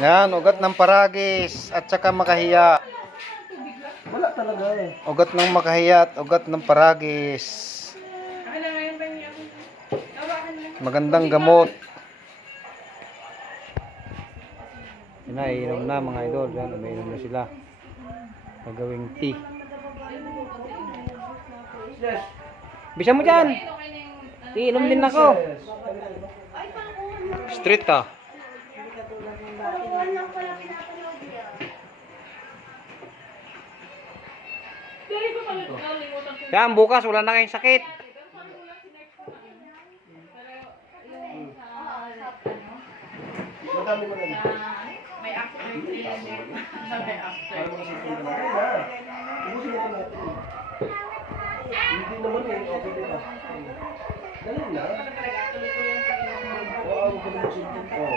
Yan, ugat ng paragis at saka makahiya. Wala talaga eh. Ugat ng makahiya at ugat ng paragis. Magandang gamot. Inainom na mga idol. Yan, umainom na sila. Gagawing tea. Yes. Bisa mo dyan. Iinom din ako. Street ah. Yan, bukas wala na kayong sakit. Madami mo na. May after. May after. Ubusin mo ko natin. Hindi naman eh. Okay din ba? Ganun na. Oo, huwag ka naman simple. Oo.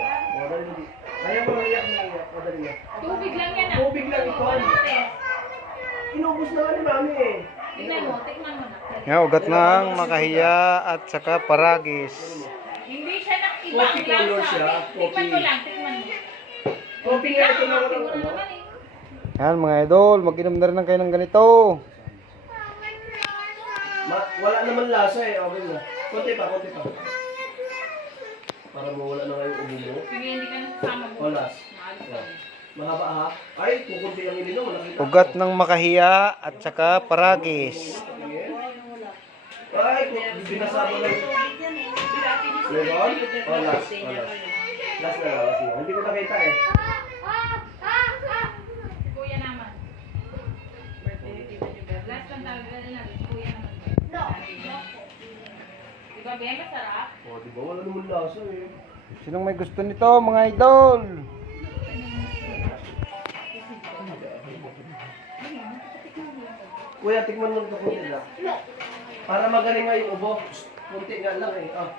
Kaya mo naiyak na iyak. Madali na. Tubig lang yan ah. Tubig lang ito. Inubos na nga ni mami eh. Tingnan mo, tikman mo na. Yan, ugat ng makahiya at saka paragis. Hindi siya ibang Coffee color siya, lasa. Tikman coffee. mo lang, tikman mo. Coffee nga ito na Tikman mo ano. naman eh. Yan mga idol, mag-inom na rin kayo ng ganito. Wala naman lasa eh. Okay na. Konti pa, konti pa. Para mawala na nga yung ubo mo. Sige, hindi ka nasasama mo. Wala. Maalis ka. Mahaba ha? Ay, kukunti lang ininom. Nakita. Ugat ng makahiya at saka paragis. Ay, binasama lang. Meron? Oh, last. Oh, last. Last na lang. Last na. Hindi ko nakita eh. Si Kuya naman. Birthday ni Tita Jubel. Last lang talaga na si Kuya naman. Di ba, Ben? Masarap? Oh, di ba? Wala naman lasa eh. Sinong may gusto nito mga idol? Kuya, tikman mo ito kunti lang. Para magaling nga yung ubo. Kunti nga lang eh. Ah.